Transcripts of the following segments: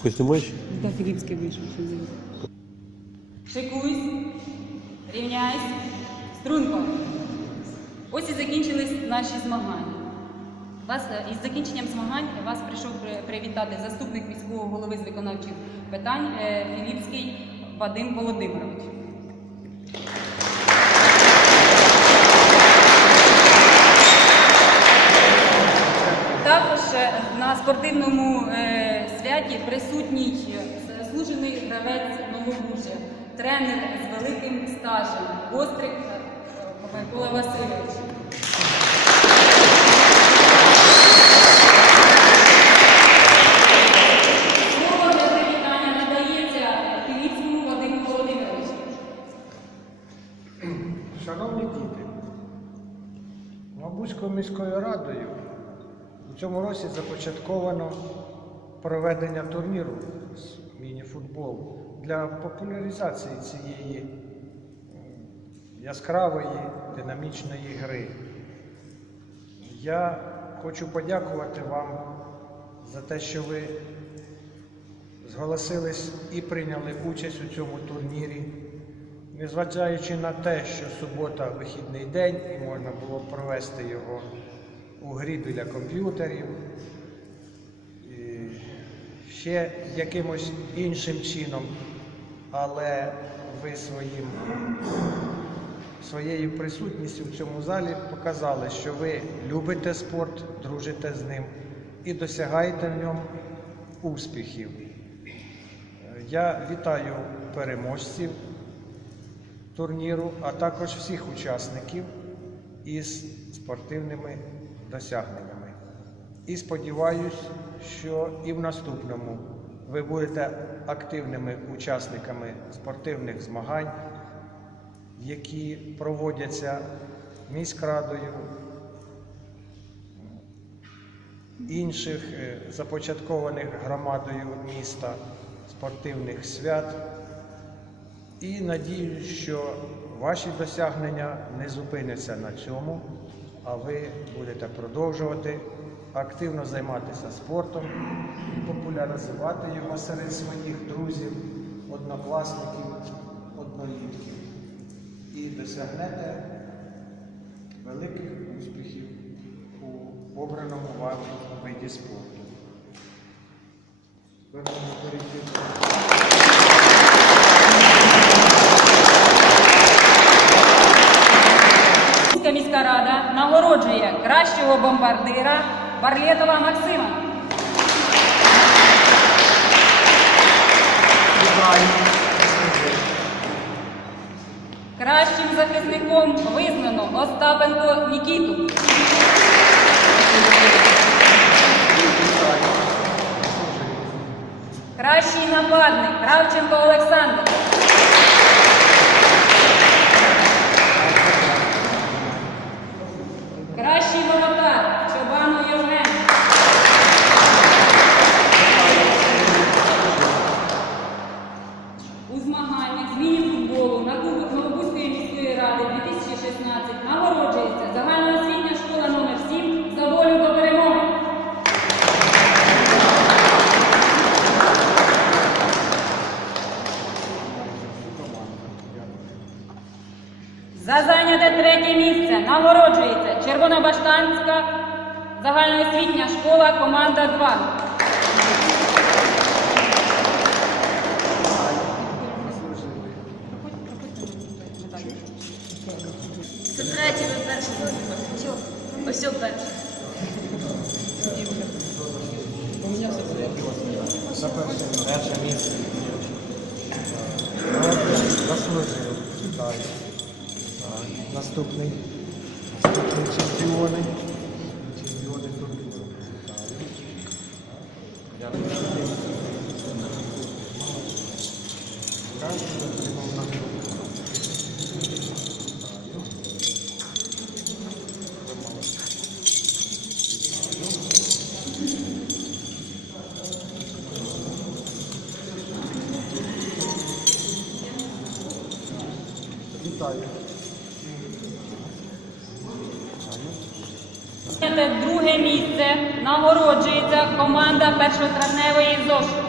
Хтось знімаєш? Да, Філіпський вийшов. що. Шикуйсь, рівняйсь, струнко. Ось і закінчились наші змагання. Вас, е, із закінченням змагань вас прийшов привітати заступник міського голови з виконавчих питань е, Філіпський Вадим Володимирович. Також е, на спортивному святі присутній е, заслужений гравець Новобужжя, тренер з великим стажем Гострик е, Микола Васильович. Шановні діти, Мабузькою міською радою у цьому році започатковано проведення турніру з міні-футболу для популяризації цієї яскравої динамічної гри. Я хочу подякувати вам за те, що ви зголосились і прийняли участь у цьому турнірі. Незважаючи на те, що субота вихідний день і можна було провести його у грі біля комп'ютерів, ще якимось іншим чином, але ви своїм, своєю присутністю в цьому залі показали, що ви любите спорт, дружите з ним і досягаєте в ньому успіхів. Я вітаю переможців турніру, а також всіх учасників із спортивними досягненнями. І сподіваюсь, що і в наступному ви будете активними учасниками спортивних змагань, які проводяться міськрадою, інших е, започаткованих громадою міста спортивних свят. І надіюсь, що ваші досягнення не зупиняться на цьому, а ви будете продовжувати активно займатися спортом, популяризувати його серед своїх друзів, однокласників, однолітків. І досягнете великих успіхів у обраному вами виді спорту. Міська рада нагороджує кращого бомбардира Барлєтова Максима. Кращим захисником визнано Остапенко Нікіту. Кращий нападник Кравченко Олександр. У змаганнях з міні-футболу на Кубок Новобузької міської ради 2016 нагороджується загальноосвітня школа номер 7 за волю до перемоги. За зайняте третє місце нагороджується Червонобаштанська загальноосвітня школа команда 2. Це третє, ви перший. Все, ось все перше. За перше, місце. Заслужив. Вітаю. Наступний. Наступні чемпіони. Чемпіони турніру. Дякую. Друге місце нагороджується команда першотравневої ЗОЖ.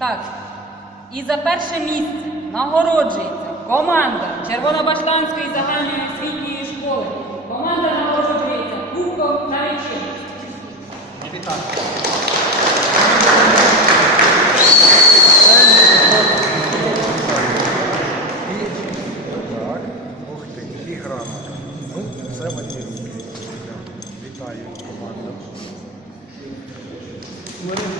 Так. І за перше місце нагороджується команда Червонобаштанської загальної освітньої школи. Команда нагороджується Кубком та Речем. Вітаю. І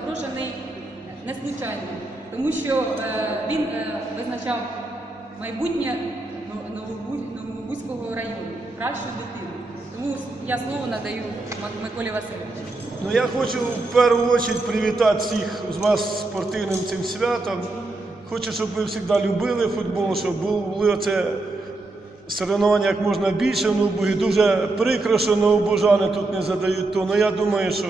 запрошений не случайно, тому що е, він е, визначав майбутнє Новобузького району, кращу дитину. Тому я слово надаю Миколі Васильовичу. Ну, я хочу в першу чергу привітати всіх з вас спортивним цим святом. Хочу, щоб ви завжди любили футбол, щоб були оце соревнування як можна більше в Новобугі. Дуже прикро, що новобужани тут не задають то, але я думаю, що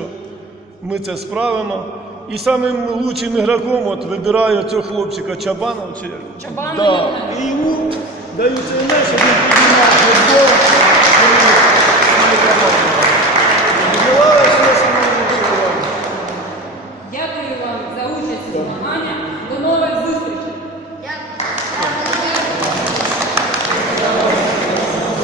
ми це справимо. І самим лучшим ігроком от вибираю цього хлопчика Чабанов. Чи... Чабанов да. І йому даю цей м'яч, щоб він піднімав футбол.